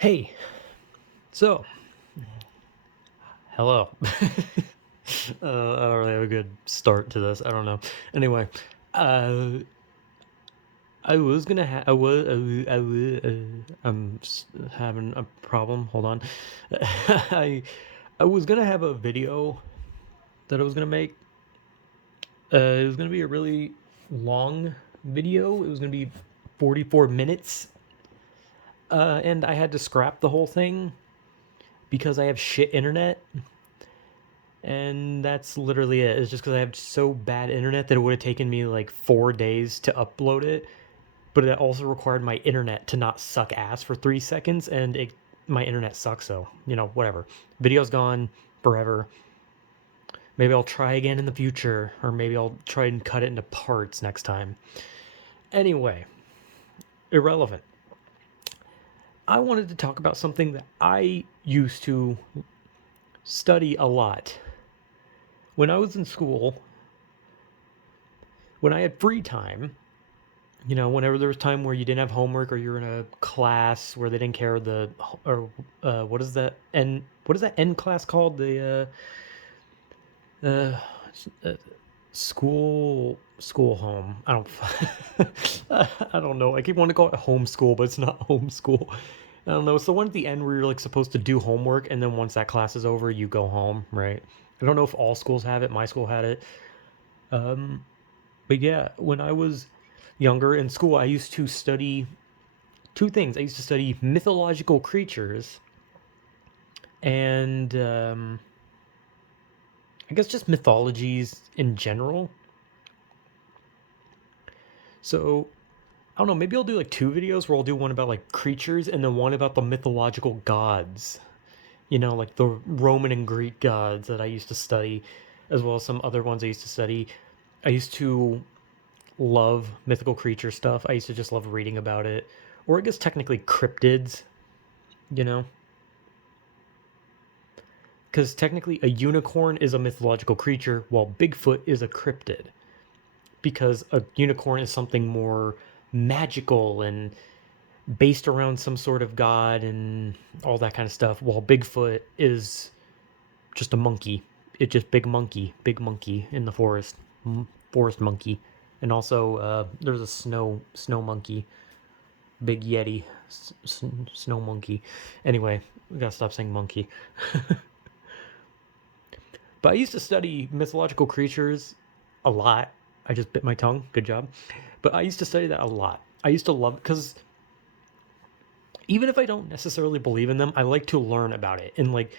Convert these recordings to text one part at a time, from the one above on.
Hey, so, hello. I don't really have a good start to this. I don't know. Anyway, uh, I was gonna have. Having a problem. Hold on. I I was gonna have a video that I was gonna make. It was gonna be a really long video. It was gonna be 44 minutes. And I had to scrap the whole thing because I have shit internet. And that's literally it. It's just because I have so bad internet that it would have taken me like 4 days to upload it. But it also required my internet to not suck ass for 3 seconds, and my internet sucks. So whatever. Video's gone forever. Maybe I'll try again in the future, or maybe I'll try and cut it into parts next time. Anyway, irrelevant. I wanted to talk about something that I used to study a lot when I was in school. When I had free time, whenever there was time where you didn't have homework or you were in a class where they didn't care what is that N class called, uh, uh school home. I don't I don't know. I keep wanting to call it home school, but it's not home school. I don't know. It's the one at the end where you're like supposed to do homework, and then once that class is over, you go home, right? I don't know if all schools have it. My school had it. Um, but yeah, when I was younger in school, I used to study two things. I used to study mythological creatures and I guess just mythologies in general. So I don't know, maybe I'll do like two videos where I'll do one about like creatures and then one about the mythological gods. Like the Roman and Greek gods that I used to study, as well as some other ones I used to study. I used to love mythical creature stuff. I used to just love reading about it. Or I guess technically cryptids, you know? Because technically a unicorn is a mythological creature while Bigfoot is a cryptid. Because a unicorn is something more magical and based around some sort of god and all that kind of stuff, while Bigfoot is just a monkey. It's just big monkey in the forest, forest monkey. And also, there's a snow monkey, big yeti, snow monkey. Anyway, we gotta stop saying monkey. But I used to study mythological creatures a lot. I just bit my tongue. Good job. But I used to study that a lot. I used to love it because even if I don't necessarily believe in them, I like to learn about it. And like,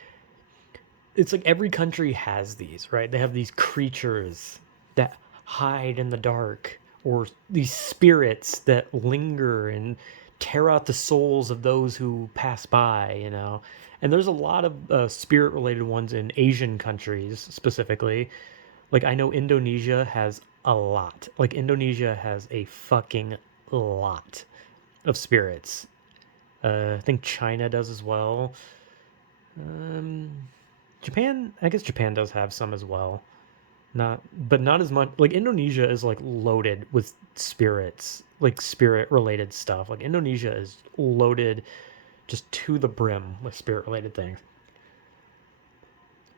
it's like every country has these, right? They have these creatures that hide in the dark, or these spirits that linger and tear out the souls of those who pass by. And there's a lot of spirit related ones in Asian countries specifically. Like, I know Indonesia has a lot. Like, Indonesia has a fucking lot of spirits. I think China does as well. Um, Japan, I guess Japan does have some as well. But not as much. Like, Indonesia is like loaded with spirits, like spirit related stuff. Like, Indonesia is loaded just to the brim with spirit related things.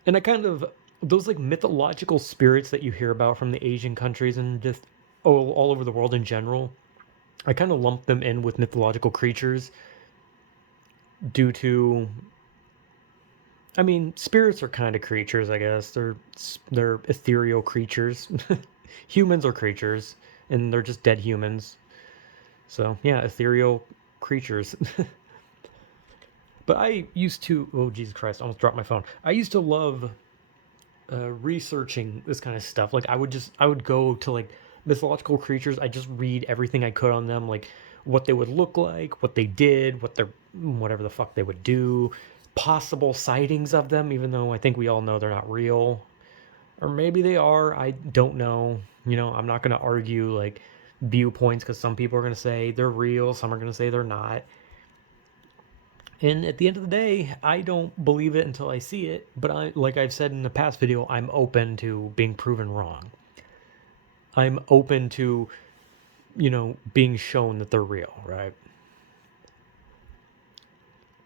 And I kind of, those like mythological spirits that you hear about from the Asian countries and just all over the world in general, I kind of lump them in with mythological creatures due to, I mean, spirits are kind of creatures, I guess. They're ethereal creatures. Humans are creatures, and they're just dead humans. So yeah, ethereal creatures. But I used to, oh Jesus Christ, I almost dropped my phone. I used to love researching this kind of stuff. Like, I would go to like mythological creatures. I just read everything I could on them, like what they would look like, what they did, whatever the fuck they would do, possible sightings of them, even though I think we all know they're not real. Or maybe they are, I don't know. I'm not going to argue like viewpoints, because some people are going to say they're real, some are going to say they're not. And at the end of the day, I don't believe it until I see it. But like I've said in the past video, I'm open to being proven wrong. I'm open to, being shown that they're real, right?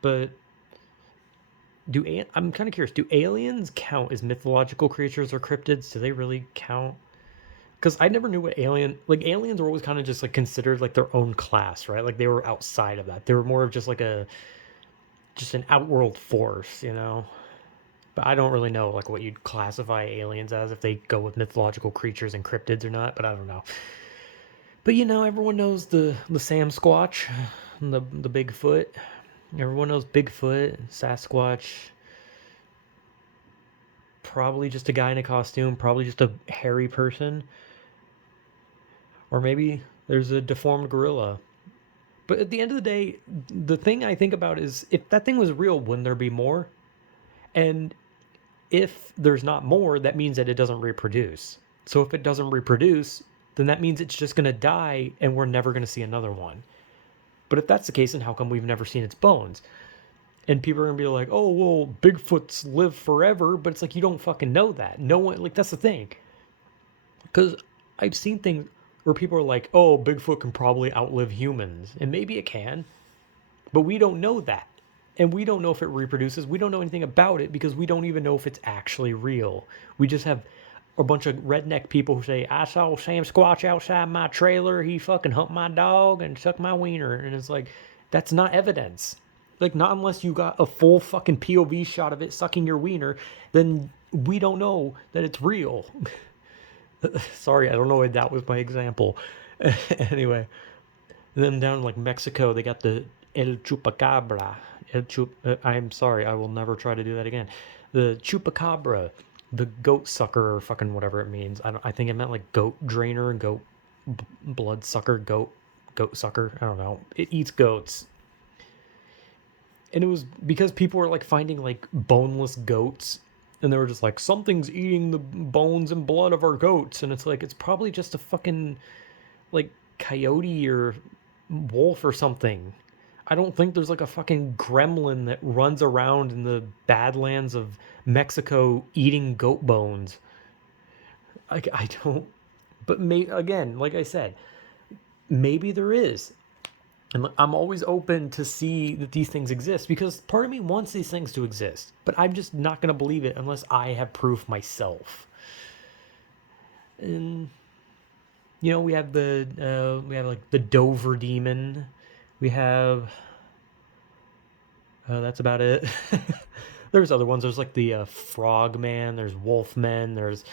But I'm kind of curious, do aliens count as mythological creatures or cryptids? Do they really count? Because I never knew what aliens were always kind of just like considered like their own class, right? Like they were outside of that. They were more of just like just an outworld force, you know? But I don't really know like what you'd classify aliens as, if they go with mythological creatures and cryptids or not, but I don't know. But everyone knows the Sam Squatch, the Bigfoot. Everyone knows Bigfoot, Sasquatch. Probably just a guy in a costume, probably just a hairy person. Or maybe there's a deformed gorilla. But at the end of the day, the thing I think about is, if that thing was real, wouldn't there be more? And if there's not more, that means that it doesn't reproduce. So if it doesn't reproduce, then that means it's just going to die and we're never going to see another one. But if that's the case, then how come we've never seen its bones? And people are going to be like, oh, well, Bigfoots live forever. But it's like, you don't fucking know that. No one, like, that's the thing. Because I've seen things where people are like, oh, Bigfoot can probably outlive humans. And maybe it can. But we don't know that. And we don't know if it reproduces. We don't know anything about it because we don't even know if it's actually real. We just have a bunch of redneck people who say, I saw Sam Squatch outside my trailer. He fucking humped my dog and sucked my wiener. And it's like, that's not evidence. Like, not unless you got a full fucking POV shot of it sucking your wiener, then we don't know that it's real. Sorry, I don't know why that was my example. Anyway, then down in like Mexico, they got the El Chupacabra. I'm sorry, I will never try to do that again. The Chupacabra, the goat sucker, or fucking whatever it means. I think it meant like goat drainer, goat blood sucker, goat sucker. I don't know. It eats goats. And it was because people were like finding like boneless goats, and they were just like, something's eating the bones and blood of our goats. And it's like, it's probably just a fucking like coyote or wolf or something. I don't think there's like a fucking gremlin that runs around in the badlands of Mexico eating goat bones. I don't. But again, like I said, maybe there is. And I'm always open to see that these things exist, because part of me wants these things to exist, but I'm just not going to believe it unless I have proof myself. And we have like the Dover demon. We have that's about it. There's other ones. There's like the frog man. There's wolf men. There's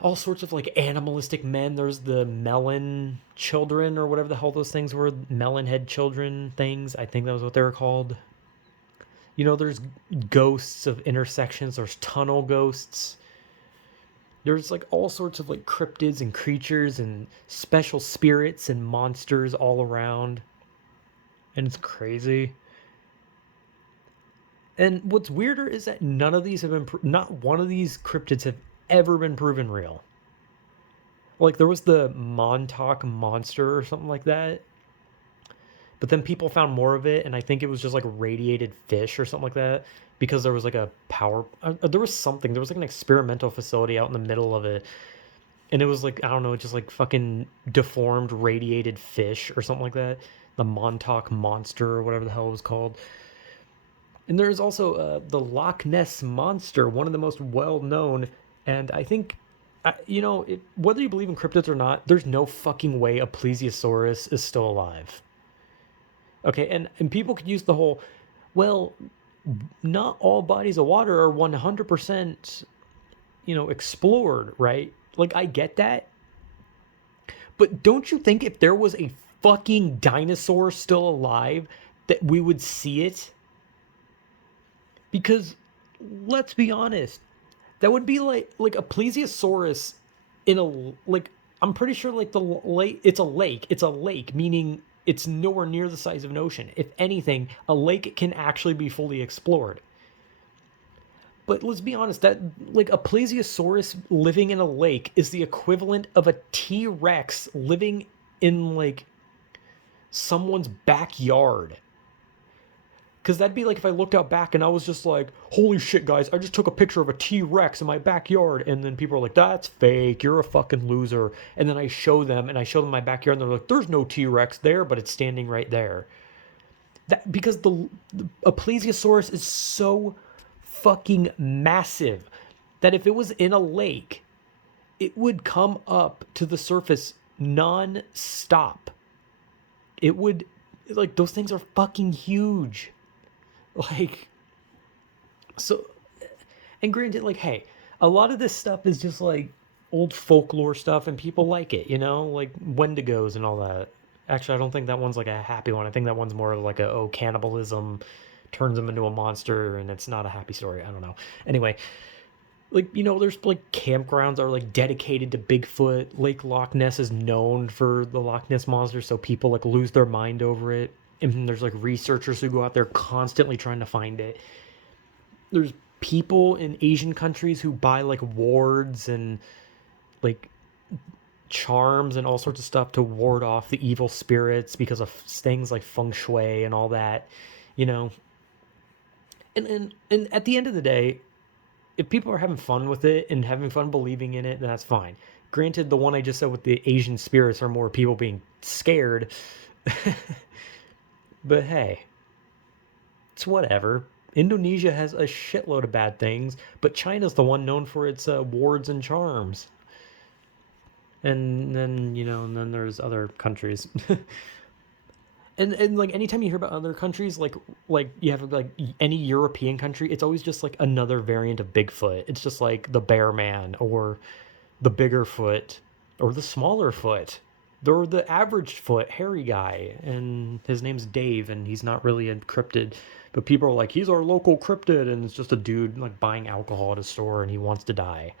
all sorts of like animalistic men. There's the melon children, or whatever the hell those things were. Melon head children things. I think that was what they were called. There's ghosts of intersections. There's tunnel ghosts. There's like all sorts of like cryptids and creatures and special spirits and monsters all around. And it's crazy. And what's weirder is that none of these have been, not one of these cryptids have ever been proven real. Like, there was the Montauk monster or something like that. But then people found more of it, and I think it was just like radiated fish or something like that, because there was like a power, there was something, there was like an experimental facility out in the middle of it. And it was like, I don't know, just like fucking deformed radiated fish or something like that. The Montauk monster or whatever the hell it was called. And there's also the Loch Ness Monster, one of the most well-known. And I think, whether you believe in cryptids or not, there's no fucking way a plesiosaurus is still alive. Okay, and people could use the whole, well, not all bodies of water are 100%, explored, right? Like, I get that. But don't you think if there was a fucking dinosaur still alive, that we would see it? Because, let's be honest, that would be like a plesiosaurus in a, like, I'm pretty sure like the lake, it's a lake, meaning it's nowhere near the size of an ocean. If anything, a lake can actually be fully explored. But let's be honest, that like a plesiosaurus living in a lake is the equivalent of a T-Rex living in like someone's backyard. Because that'd be like if I looked out back and I was just like, holy shit, guys, I just took a picture of a T-Rex in my backyard. And then people are like, that's fake. You're a fucking loser. And then I show them my backyard, and they're like, there's no T-Rex there, but it's standing right there. That because a plesiosaurus is so fucking massive that if it was in a lake, it would come up to the surface non-stop. It would, like, those things are fucking huge. Like, so, and granted, like, hey, a lot of this stuff is just like old folklore stuff and people like it, you know, like Wendigos and all that. Actually, I don't think that one's like a happy one. I think that one's more like a, oh, cannibalism turns him into a monster and it's not a happy story. I don't know. Anyway, like, you know, there's like campgrounds are like dedicated to Bigfoot. Lake Loch Ness is known for the Loch Ness monster, so people like lose their mind over it. And there's like researchers who go out there constantly trying to find it. There's people in Asian countries who buy like wards and like charms and all sorts of stuff to ward off the evil spirits because of things like feng shui and all that, you know. And at the end of the day, if people are having fun with it and having fun believing in it, then that's fine. Granted, the one I just said with the Asian spirits are more people being scared. But hey, it's whatever. Indonesia has a shitload of bad things, but China's the one known for its wards and charms. And then, you know, and then there's other countries. And like anytime you hear about other countries, like you have like any European country, it's always just like another variant of Bigfoot. It's just like the bear man or the bigger foot or the smaller foot. Or the average foot, hairy guy, and his name's Dave, and he's not really a cryptid, but people are like, he's our local cryptid, and it's just a dude like buying alcohol at a store, and he wants to die.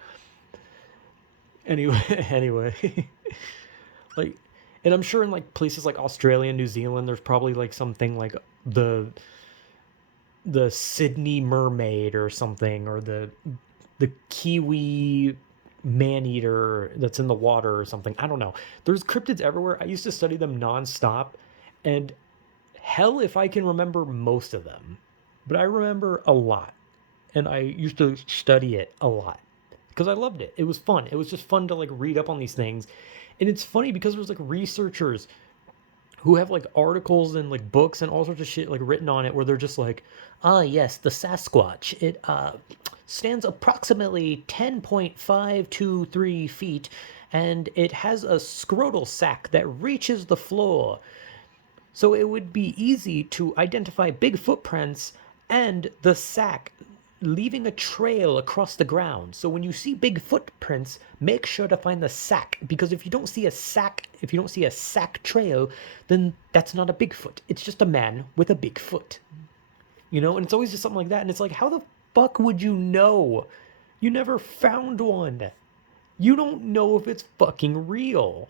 Anyway, anyway, like, and I'm sure in like places like Australia and New Zealand, there's probably like something like the Sydney mermaid or something, or the Kiwi man eater that's in the water or something. I don't know. There's cryptids everywhere. I used to study them nonstop, and hell if I can remember most of them, but I remember a lot, and I used to study it a lot because I loved it. It was fun. It was just fun to like read up on these things, and it's funny because there's like researchers who have like articles and like books and all sorts of shit like written on it where they're just like, ah, yes, the Sasquatch. It stands approximately 10.523 feet and it has a scrotal sac that reaches the floor. So it would be easy to identify big footprints and the sac leaving a trail across the ground. So when you see big footprints, make sure to find the sac, because if you don't see a sac trail, then that's not a Bigfoot. It's just a man with a big foot. You know, and it's always just something like that, and it's like, how the fuck would you know? You never found one. You don't know if it's fucking real.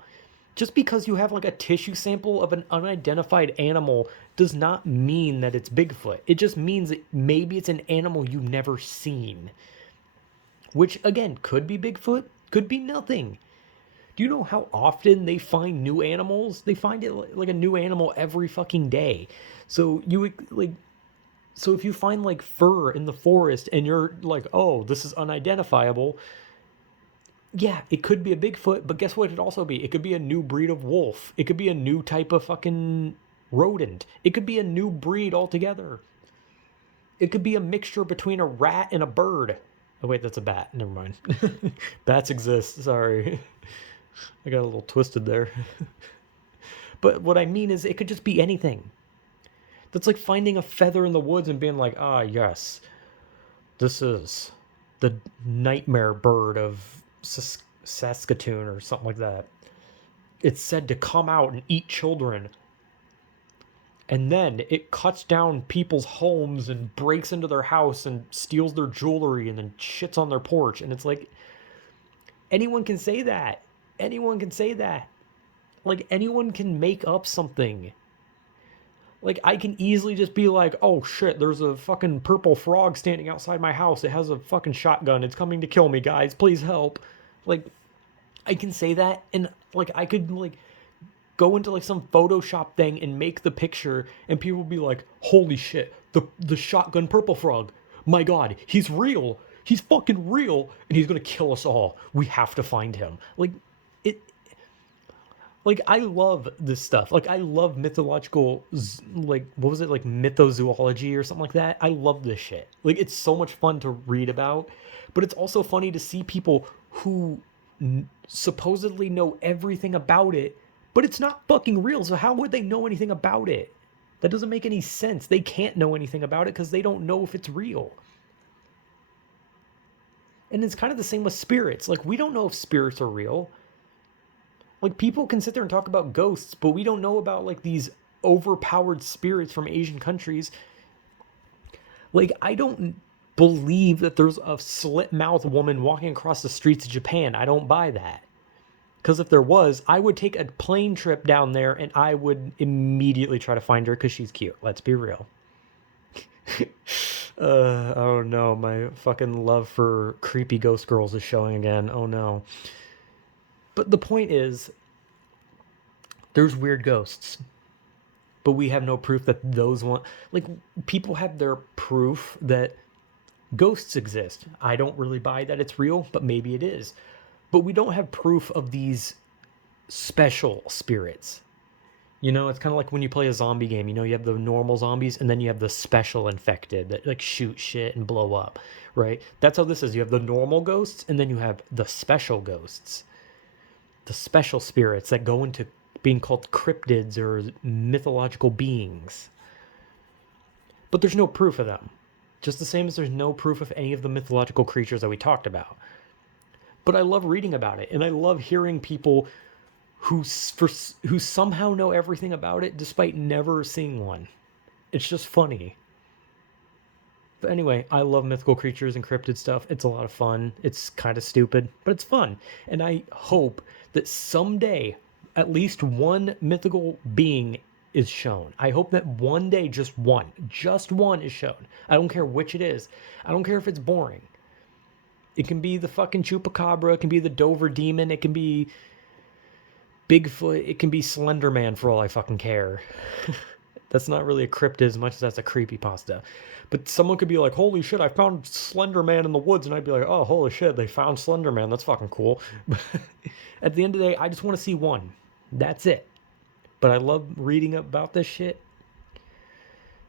Just because you have like a tissue sample of an unidentified animal does not mean that it's Bigfoot. It just means that maybe it's an animal you've never seen. Which, again, could be Bigfoot, could be nothing. Do you know how often they find new animals? They find it like a new animal every fucking day. So you like, so if you find like fur in the forest and you're like, oh, this is unidentifiable, yeah, it could be a Bigfoot, but guess what it'd also be? It could be a new breed of wolf. It could be a new type of fucking rodent. It could be a new breed altogether. It could be a mixture between a rat and a bird. Oh, wait, that's a bat. Never mind. Bats exist. Sorry. I got a little twisted there. But what I mean is it could just be anything. That's like finding a feather in the woods and being like, ah, yes, this is the nightmare bird of Saskatoon or something like that. It's said to come out and eat children. And then it cuts down people's homes and breaks into their house and steals their jewelry and then shits on their porch. And it's like, anyone can say that. Anyone can say that. Like, anyone can make up something. Like, I can easily just be like, oh shit, there's a fucking purple frog standing outside my house. It has a fucking shotgun. It's coming to kill me, guys. Please help. Like, I can say that, and like, I could like go into like some Photoshop thing and make the picture, and people will be like, holy shit, the shotgun purple frog. My god, he's real. He's fucking real, and he's gonna kill us all. We have to find him. Like, it Like, I love this stuff. Like, I love mythological, like, what was it, like, mythozoology or something like that? I love this shit. Like, it's so much fun to read about, but it's also funny to see people who supposedly know everything about it, but it's not fucking real, so how would they know anything about it? That doesn't make any sense. They can't know anything about it because they don't know if it's real. And it's kind of the same with spirits. Like, we don't know if spirits are real. Like, people can sit there and talk about ghosts, but we don't know about like these overpowered spirits from Asian countries. Like, I don't believe that there's a slit-mouthed woman walking across the streets of Japan. I don't buy that. Because if there was, I would take a plane trip down there and I would immediately try to find her because she's cute. Let's be real. Oh no, my fucking love for creepy ghost girls is showing again. Oh no. But the point is, there's weird ghosts, but we have no proof that those one, like, people have their proof that ghosts exist. I don't really buy that it's real, but maybe it is. But we don't have proof of these special spirits. You know, it's kind of like when you play a zombie game. You know, you have the normal zombies and then you have the special infected that like shoot shit and blow up, right? That's how this is. You have the normal ghosts and then you have the special ghosts, the special spirits that go into being called cryptids or mythological beings. But there's no proof of them. Just the same as there's no proof of any of the mythological creatures that we talked about. But I love reading about it, and I love hearing people who somehow know everything about it despite never seeing one. It's just funny. But anyway, I love mythical creatures and cryptid stuff. It's a lot of fun. It's kind of stupid, but it's fun. And I hope that someday at least one mythical being is shown. I hope that one day just one is shown. I don't care which it is. I don't care if it's boring. It can be the fucking chupacabra, it can be the Dover demon, it can be Bigfoot, it can be Slender Man for all I fucking care. That's not really a cryptid as much as that's a creepypasta. But someone could be like, holy shit, I found Slender Man in the woods, and I'd be like, oh, holy shit, they found Slender Man, that's fucking cool. At the end of the day, I just want to see one. That's it. But I love reading about this shit.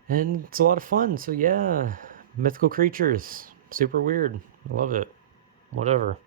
And it's a lot of fun, so yeah. Mythical creatures. Super weird. I love it. Whatever.